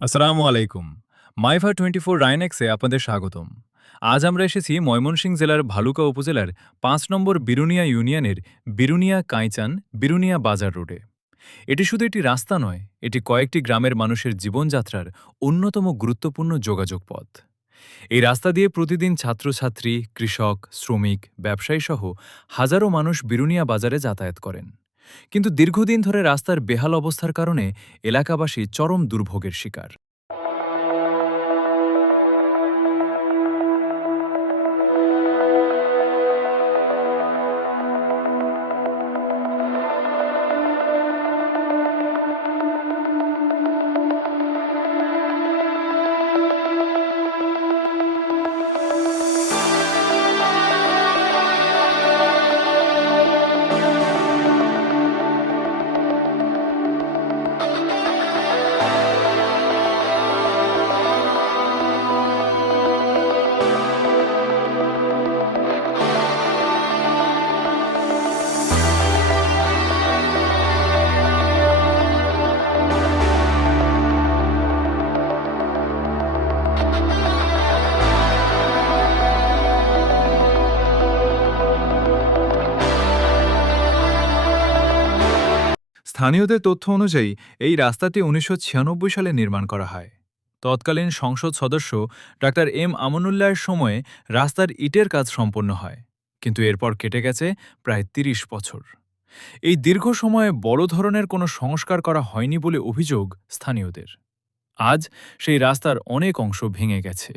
আসসালামু আলাইকুম। মাইফা 24 রাইনেক্সে আপনাদের স্বাগতম। আজ আমরা এসেছি ময়মনসিংহ জেলার ভালুকা উপজেলার ৫ নম্বর বিরুনিয়া ইউনিয়নের বিরুনিয়া কাইচান বিরুনিয়া বাজার রোডে। এটি শুধু একটি রাস্তা নয়, এটি কয়েকটি গ্রামের মানুষের জীবনযাত্রার অন্যতম গুরুত্বপূর্ণ যোগাযোগ পথ। এই রাস্তা দিয়ে প্রতিদিন ছাত্রছাত্রী, কৃষক, শ্রমিক, ব্যবসায়ী সহ হাজারো মানুষ বিরুনিয়া বাজারে যাতায়াত করেন। কিন্তু দীর্ঘদিন ধরে রাস্তার বেহাল অবস্থার কারণে এলাকাবাসী চরম দুর্ভোগের শিকার। স্থানীয়দের তথ্য অনুযায়ী এই রাস্তাটি ১৯৯৬ সালে নির্মাণ করা হয়। তৎকালীন সংসদ সদস্য ডাক্তার এম আমানুল্লাহের সময়ে রাস্তার ইটের কাজ সম্পন্ন হয়, কিন্তু এরপর কেটে গেছে প্রায় ৩০ বছর। এই দীর্ঘ সময়ে বড় ধরনের কোনো সংস্কার করা হয়নি বলে অভিযোগ স্থানীয়দের। আজ সেই রাস্তার অনেক অংশ ভেঙে গেছে।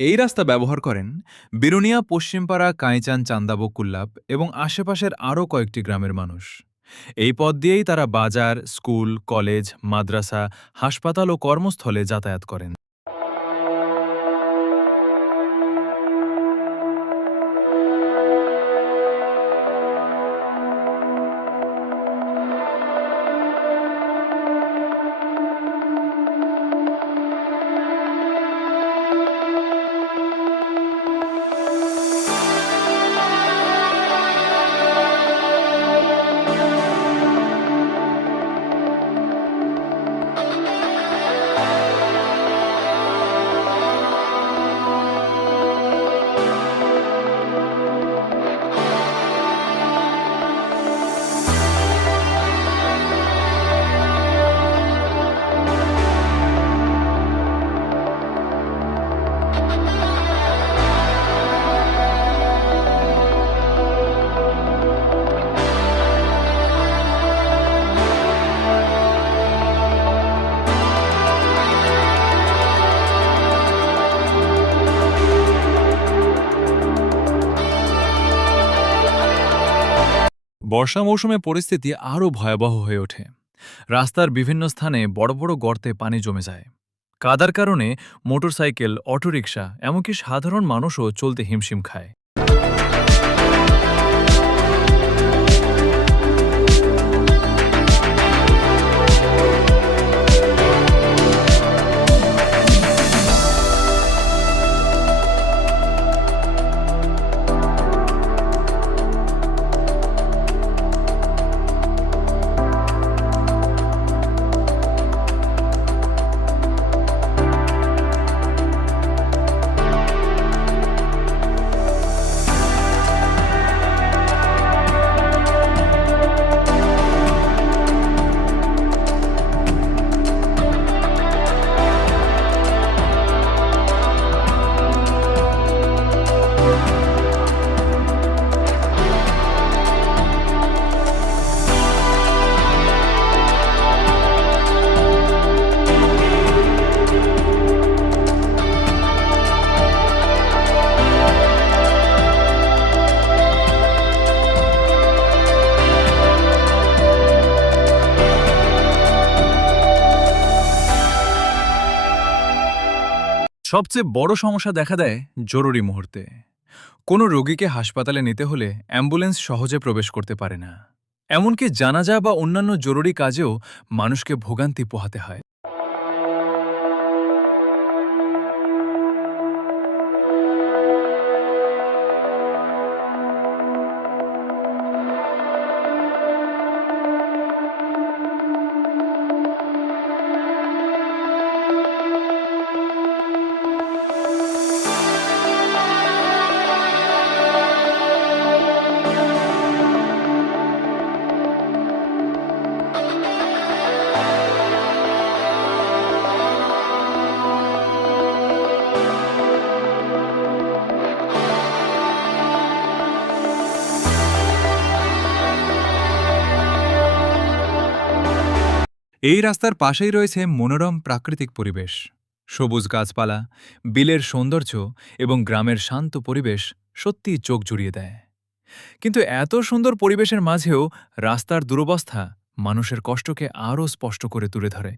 এই রাস্তা ব্যবহার করেন বিরুনিয়া, পশ্চিমপাড়া, কাইচান, চান্দাবো, কুল্লাব এবং আশেপাশের আরও কয়েকটি গ্রামের মানুষ। এই পথ দিয়েই তারা বাজার, স্কুল, কলেজ, মাদ্রাসা, হাসপাতাল ও কর্মস্থলে যাতায়াত করেন। বর্ষা মৌসুমে পরিস্থিতি আরও ভয়াবহ হয়ে ওঠে। রাস্তার বিভিন্ন স্থানে বড় বড় গর্তে পানি জমে যায়। কাদার কারণে মোটরসাইকেল, অটোরিকশা, এমনকি সাধারণ মানুষও চলতে হিমশিম খায়। সবচেয়ে বড় সমস্যা দেখা দেয় জরুরি মুহূর্তে। কোনো রোগীকে হাসপাতালে নিতে হলে অ্যাম্বুলেন্স সহজে প্রবেশ করতে পারে না। এমনকি জানাজা বা অন্যান্য জরুরি কাজেও মানুষকে ভোগান্তি পোহাতে হয়। এই রাস্তার পাশেই রয়েছে মনোরম প্রাকৃতিক পরিবেশ, সবুজ গাছপালা, বিলের সৌন্দর্য এবং গ্রামের শান্ত পরিবেশ সত্যিই চোখ জুড়িয়ে দেয়। কিন্তু এত সুন্দর পরিবেশের মাঝেও রাস্তার দুরবস্থা মানুষের কষ্টকে আরও স্পষ্ট করে তুলে ধরে।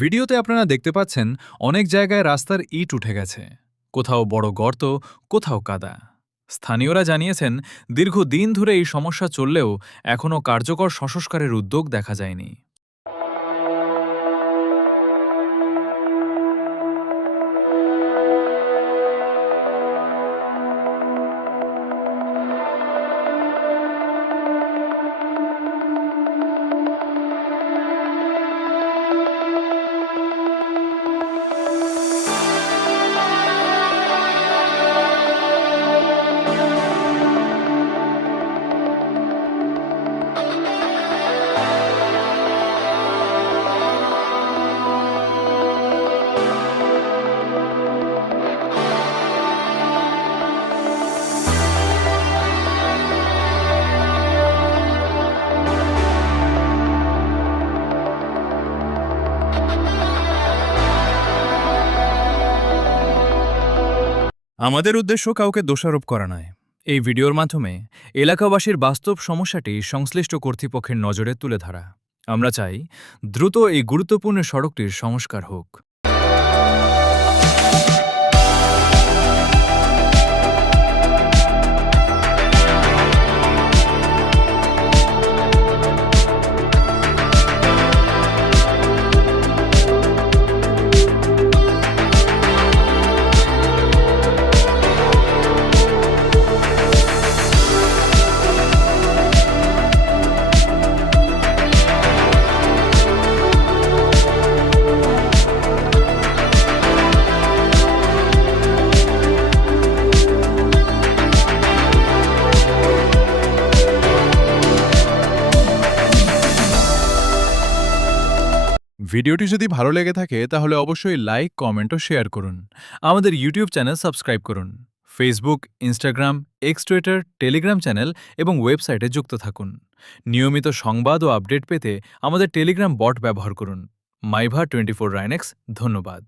ভিডিওতে আপনারা দেখতে পাচ্ছেন অনেক জায়গায় রাস্তার ইট উঠে গেছে, কোথাও বড় গর্ত, কোথাও কাদা। স্থানীয়রা জানিয়েছেন দীর্ঘদিন ধরে এই সমস্যা চললেও এখনও কার্যকর সংস্কারের উদ্যোগ দেখা যায়নি। আমাদের উদ্দেশ্য কাউকে দোষারোপ করা নয়। এই ভিডিওর মাধ্যমে এলাকাবাসীর বাস্তব সমস্যাটি সংশ্লিষ্ট কর্তৃপক্ষের নজরে তুলে ধরা। আমরা চাই দ্রুত এই গুরুত্বপূর্ণ সড়কটির সংস্কার হোক। ভিডিওটি যদি ভালো লেগে থাকে তাহলে অবশ্যই লাইক, কমেন্ট ও শেয়ার করুন। আমাদের ইউটিউব চ্যানেল সাবস্ক্রাইব করুন। Facebook, Instagram, x, Twitter, Telegram channel এবং ওয়েবসাইটে যুক্ত থাকুন। নিয়মিত সংবাদ ও আপডেট পেতে আমাদের টেলিগ্রাম বট ব্যবহার করুন। মাইভা 24 রাইনেক্স। ধন্যবাদ।